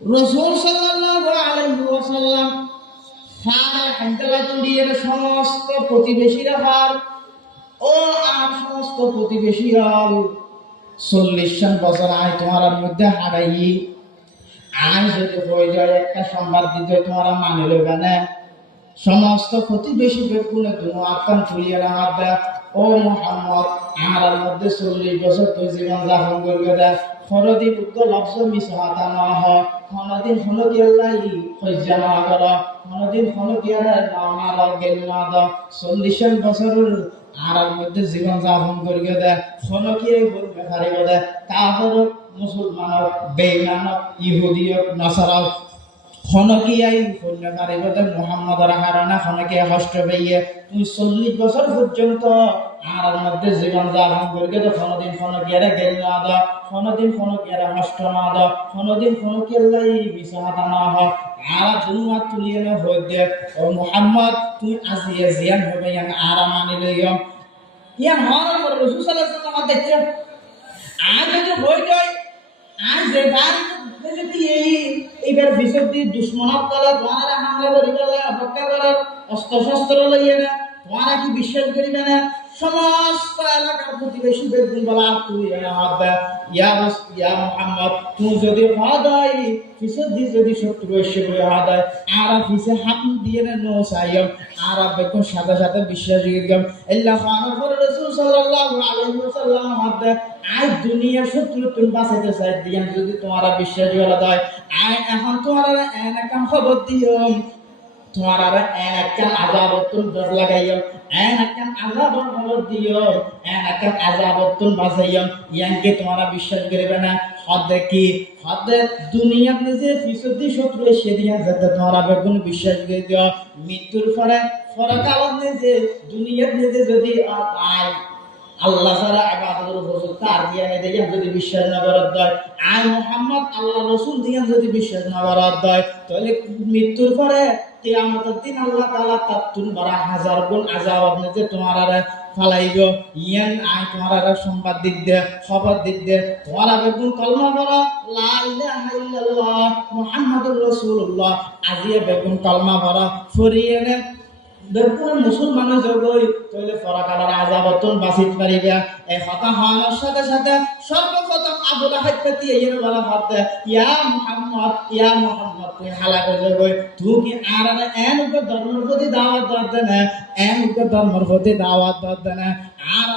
রসুল সাল্লাম আলাইহি ওয়াসাল্লাম ফারে সমস্ত প্রতিবেশীরা হার ও আর সমস্ত প্রতিবেশী হল চল্লিশ বছর আয় তোমার মধ্যে হারাই আয় যদি হয়ে যায়, একটা সংবাদ দিতে তোমার মানে লইবে না। সমস্ত প্রতিবেশী বেগুনে দুনো আকান তুলিয়ে নেওয়ার দেয় ও মোহাম্মদ আমার মধ্যে চল্লিশ বছর তুই জীবন যাপন করবে দেয়। ফরদিন উগ্র মিশাতা না হয়। কোনদিন হলো গেলাই হজ্জা না কর। না গেল না দ। চল্লিশ বছরের আর মধ্যে জীবন যাপন করিয়ে দেয়। হলো কি বলবে পারিব দেয় তাহলে মুসলমান হোক বেইমান হোক খনকিয়াই কন্য পারিবতে মোহাম্মদর হারানা খনকিয়া কষ্ট পাইয়ে তুই চল্লিশ বছর পর্যন্ত আর মধ্যে জীবন যাপন করবে তো কোনোদিন খনকিয়ারে গেল না দা কোনোদিন খনকিয়ারে কষ্ট না দা কোনোদিন খনকিয়াল্লাই বিছাহাতা না হয়। আর দুনুয়া তুলিয়ে না হয়ে দে। ও মোহাম্মদ, তুই আজিয়ে জিয়ান হবে ইয়ান আর মানি লইম ইয়ান হওয়ার পর রসুল সাল্লাল্লাহু আলাইহি ওয়াসাল্লাম দেখছে? আর যদি হয়ে যায় আর যেবার যদি এই বিশেষ দিয়ে দুশ্মনত করা তোমারা হামলা করি অপেক্ষা করার অস্ত্র শস্ত্র লইয়ে না কি বিশ্বাস করিবে না? সমস্ত এলাকার বলা হাত ইয়া ইয়া মোহাম্মদ তুই যদি হাত হয় পিছে দি যদি শত্রু এসে বলে আর পিছে হাত দিয়ে না, নো সাইম আর বেগুন সাথে সাথে বিশ্বাস করে গেলাম আল্লাহ পরে রাসূল সাল্লাল্লাহু আলাইহি ওয়াসাল্লাম আজ দুনিয়ার শত্রু, তুমি বাঁচাইতে চাই, দিয়া যদি তোমারা দেয়। আয় এখন খবর দিও। তোমার আর আজাব লাগাইও। আজাব খবর দিও। আজাব বাঁচাইও। তোমরা বিশ্বাস করবে না। হদে কি? হদে নিজে যাতে তোমরা বেগুন বিশ্বাস করে দিও। মৃত্যুর নিজে নিজে যদি আয়, আল্লাহ তার দিয়া দেখে যদি বিশ্বাস না করার দয় মোহাম্মদ আল্লাহ রসুল যদি বিশ্বাস না করার দয় তাহলে মৃত্যুর পরে দিন আল্লাহ তার হাজার গুণ আযাব আপনি যে তোমার আর ফালাইব। ইয়ান আয় তোমার আর দিক দে, খবর দিক দে, তোমার আর গুণ কলমা করো লা ইলাহা আজিয়ে বেগুন কলমা করো ফরিয়ে দেখুন, মুসলমানের জগই তাহলে ফরাকালার আজাবতন বাঁচিত পারিবা এই কথা হওয়ার সাথে সাথে সর্বপ্রথম প্রতি বলা ভাবতে ইয়া মুহাম্মদ ইয়া মুহাম্মদ, তুই হালাকে জগই তুই কি আর এন উপর ধর্মের প্রতি দাওয়াত এন উপর ধর্মের প্রতি দাওয়াত দরতে না আর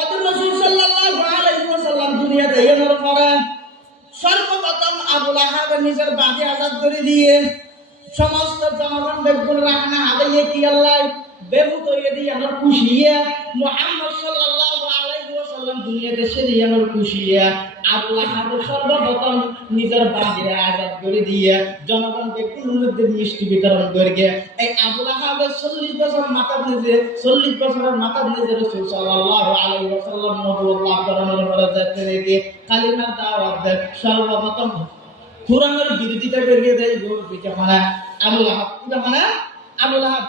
কত রসুল সাল্লাল্লাহু আলাইহি ওয়াসাল্লাম দুনিয়াতে এনার পরে সর্বপ্রথম আবুল আহাব নিজের বাদে আজাদ করে দিয়ে সমস্ত জনগণ বেগুন রাখনা হাদাইয়ে কি আল্লাহ বেবু করিয়ে দিয়ে আমার খুশিয়া মুহাম্মদ সাল্লাল্লাহু ওয়াসাল্লাম দুনিয়াতে সেরিয়ে খুশিয়া আবুল আহাব সর্বপ্রথম নিজের বাদে আজাদ করে দিয়ে জনগণ বেগুন মিষ্টি বিতরণ করে এই আবুল আহাবের চল্লিশ বছর মাথা নিজে চল্লিশ বছরের মাথা নিজে রসুল সাল্লাল্লাহু আলাইহি ওয়াসাল্লাম নবুয়ত লাভ করানোর যাতে রেখে কালিমার দাওয়াত দেয় সর্বপ্রথম কোরআনের বিরোধিতা করিয়ে দেয় গোর পিঠা মানে। আবুল আহাব পিঠা মানে? আবুল আহাব